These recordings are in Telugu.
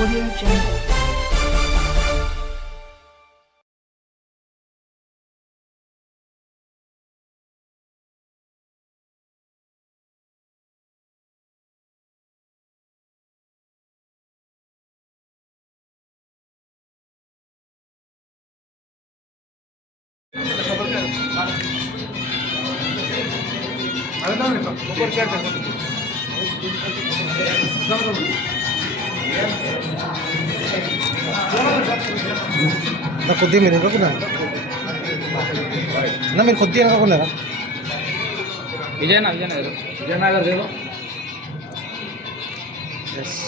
Audio Jungle. కొద్దిగా మీరు ఎన్నుకున్నారా అన్న? మీరు కొద్దిగా ఎన్నుకున్నారా? విజయనగర్ ఎస్.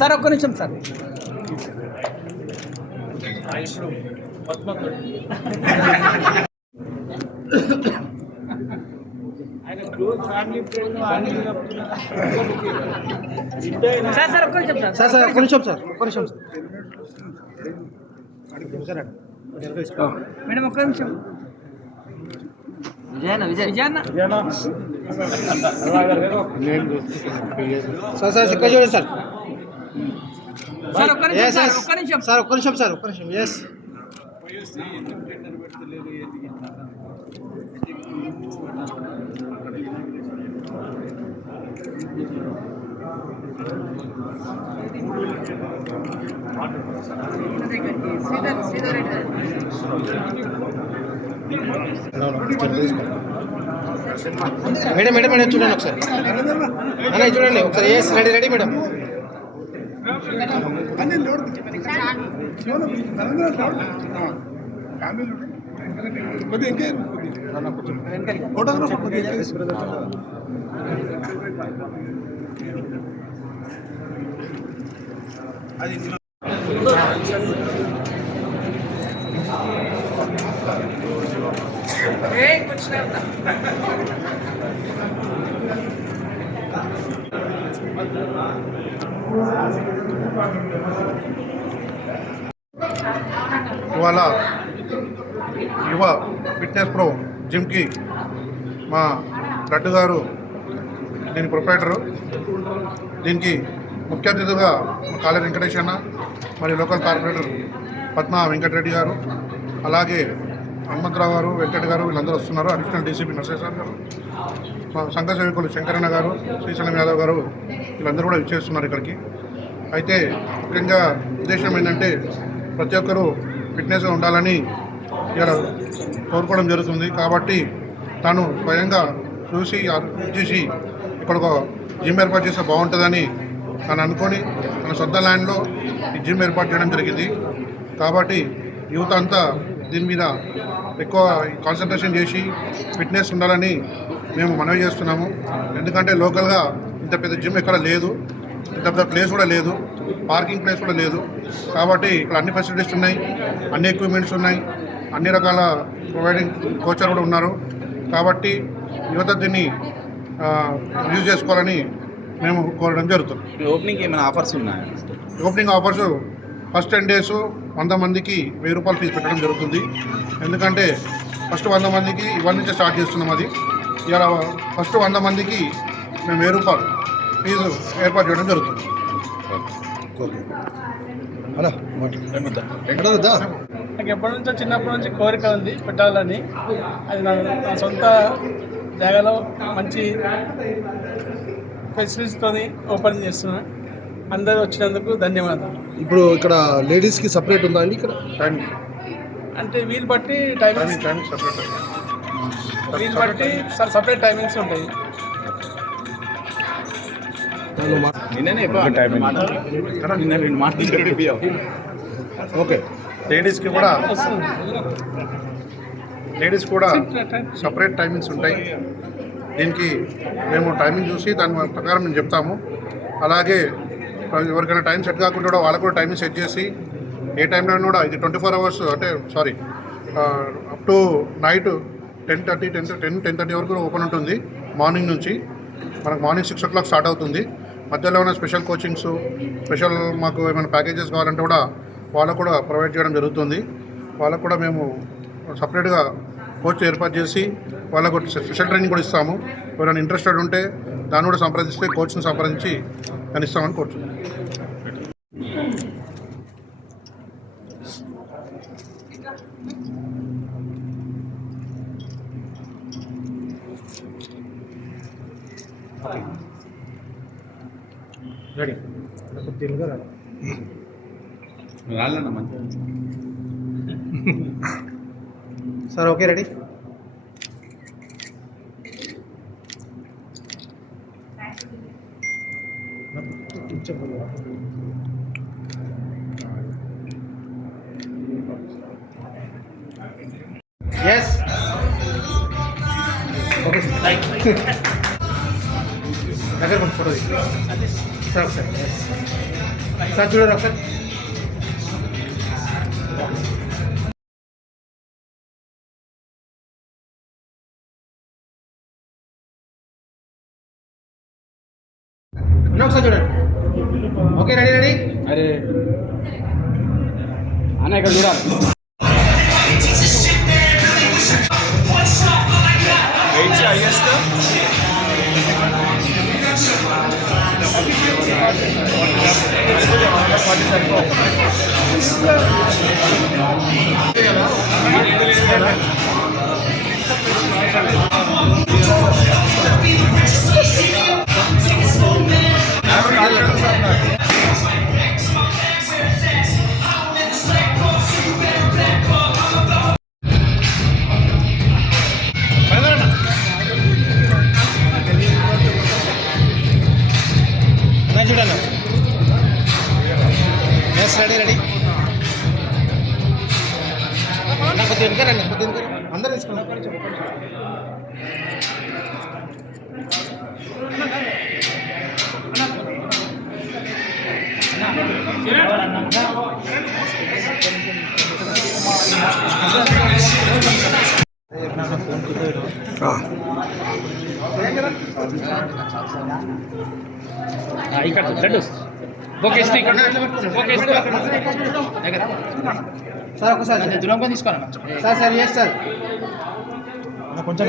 సార్ ఒక్క నిమిషం సార్. సార్ ఒక్క నిమిషం సార్. సార్ ఒక్క నిమిషం సార్. ఒక్క నిమిషం మేడం ఒక్క నిమిషం. విజయన్న సార్ సార్ ఇక్కడ చూడండి సార్. సార్ ఒక్క నిమిషం సార్. ఒక్క నిమిషం సార్. ఒక్క నిమిషం సార్. ఒక్క నిమిషం. ఎస్. మేడం మేడం మేడం చూడండి ఒకసారి. అన్న చూడండి ఒకసారి. Yes ready ready madam. ఇవాళ యువ ఫిట్నెస్ ప్రో జిమ్కి మా లడ్డు గారు దీని ప్రొపరేటరు. దీనికి ముఖ్య అతిథిగా కాళీ వెంకటేష్ అన్న మరియు లోకల్ కార్పొరేటర్ పద్మా వెంకటరెడ్డి గారు, అలాగే హనుమంతరావు గారు, వెంకట గారు వీళ్ళందరూ వస్తున్నారు. అడిషనల్ డీసీపీ నరసేశ్వర గారు, మా సంఘ సేవకులు శంకరన్న గారు, శ్రీశైలం యాదవ్ గారు వీళ్ళందరూ కూడా విచ్చేస్తున్నారు ఇక్కడికి. అయితే ముఖ్యంగా ఉద్దేశం ఏంటంటే ప్రతి ఒక్కరూ ఫిట్నెస్గా ఉండాలని ఇలా కోరుకోవడం జరుగుతుంది. కాబట్టి తాను స్వయంగా చూసి ఇక్కడ ఒక జిమ్ ఏర్పాటు చేస్తే బాగుంటుందని తను అనుకొని తన సొంత ల్యాండ్లో ఈ జిమ్ ఏర్పాటు చేయడం జరిగింది. కాబట్టి యువత అంతా దీని మీద ఎక్కువ కాన్సన్ట్రేషన్ చేసి ఫిట్నెస్ ఉండాలని మేము మనవి చేస్తున్నాము. ఎందుకంటే లోకల్గా ఇంత పెద్ద జిమ్ ఎక్కడ లేదు, ఇంత పెద్ద ప్లేస్ కూడా లేదు, పార్కింగ్ ప్లేస్ కూడా లేదు. కాబట్టి ఇక్కడ అన్ని ఫెసిలిటీస్ ఉన్నాయి, అన్ని ఎక్విప్మెంట్స్ ఉన్నాయి, అన్ని రకాల ప్రొవైడింగ్ కోచర్ కూడా ఉన్నారు. కాబట్టి యువత దీన్ని యూజ్ చేసుకోవాలని మేము కోరడం జరుగుతుంది. ఓపెనింగ్ ఏమైనా ఆఫర్స్ ఉన్నాయా? ఓపెనింగ్ ఆఫర్స్ ఫస్ట్ 10 days 100 మందికి 1000 రూపాయలు ఫీజు పెట్టడం జరుగుతుంది. ఎందుకంటే ఫస్ట్ 100 మందికి ఇవాళ నుంచే స్టార్ట్ చేస్తున్నాం. అది ఇలా ఫస్ట్ 100 మందికి మేము 1000 రూపాయలు ఫీజు ఏర్పాటు చేయడం జరుగుతుంది. నాకు ఎప్పటి నుంచో చిన్నప్పటి నుంచి కోరిక ఉంది పెట్టాలని. అది నా సొంత జాగాలో మంచి ఫెసిలిటీస్తో ఓపెన్ చేస్తున్నా. అందరూ వచ్చినందుకు ధన్యవాదాలు. ఇప్పుడు ఇక్కడ లేడీస్కి సపరేట్ ఉందా అండి? ఇక్కడ అంటే వీలు బట్టి టైమింగ్స్ సపరేట్ టైమింగ్స్ ఉంటాయి. ఓకే. లేడీస్కి కూడా సపరేట్ టైమింగ్స్ ఉంటాయి. దీనికి మేము టైమింగ్ చూసి దాని ప్రకారం మేము చెప్తాము. అలాగే ఎవరికైనా టైం సెట్ కాకుండా కూడా వాళ్ళకు కూడా టైమింగ్ సెట్ చేసి ఏ టైంలో కూడా ఇది 24 అవర్స్ అంటే అప్ టు నైట్ 10:30 వరకు ఓపెన్ ఉంటుంది. మార్నింగ్ నుంచి మనకు మార్నింగ్ 6 o'clock స్టార్ట్ అవుతుంది. మధ్యలో ఉన్న స్పెషల్ కోచింగ్స్ మాకు ఏమైనా ప్యాకేజెస్ కావాలంటే కూడా వాళ్ళకు కూడా ప్రొవైడ్ చేయడం జరుగుతుంది. వాళ్ళకు కూడా మేము సపరేట్గా కోచ్ ఏర్పాటు చేసి వాళ్ళకు స్పెషల్ ట్రైనింగ్ కూడా ఇస్తాము. ఎవరైనా ఇంట్రెస్టెడ్ ఉంటే దాన్ని కూడా సంప్రదిస్తే కోచ్ని సంప్రదించి దాన్ని ఇస్తామని కోరుతున్నాం. రెడీ తెలుగు రాళ్ళన్న మంచి sir. Okay ready. Yes okay దగ్గర కొంచెం ఫోటో సార్ ఒకసారి సార్ చూడరు ఒకసారి. ఒకసారి చూడండి. Okay ready ready. అరే అన్న ఇక్కడ చూడాలి. చూడండి. Yes ready ready. నాకు కొద్దిగా రండి, కొద్దిగా అందరూ తీసుకున్నాం. ఇక్కడ లడ్డు సార్ ఒకసారి దూరంగా తీసుకోవాలి సార్. సార్ ఎస్ సార్ కొంచెం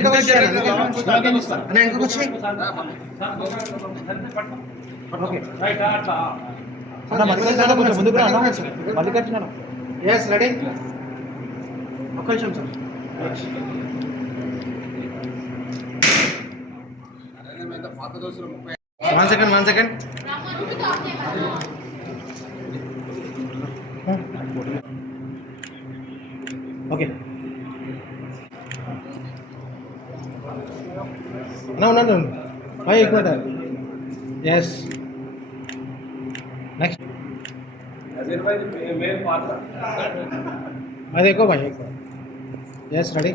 ఇంకొక వచ్చి ముందుకు ఎస్ రెడీ. ఒక్క నిమిషం సార్. One second. ఓకే ఉన్నాను. एक मिनट. ఎస్ నెక్స్ట్ అది ఎక్కువ భాయ్ ఎక్కువ. Yes ready.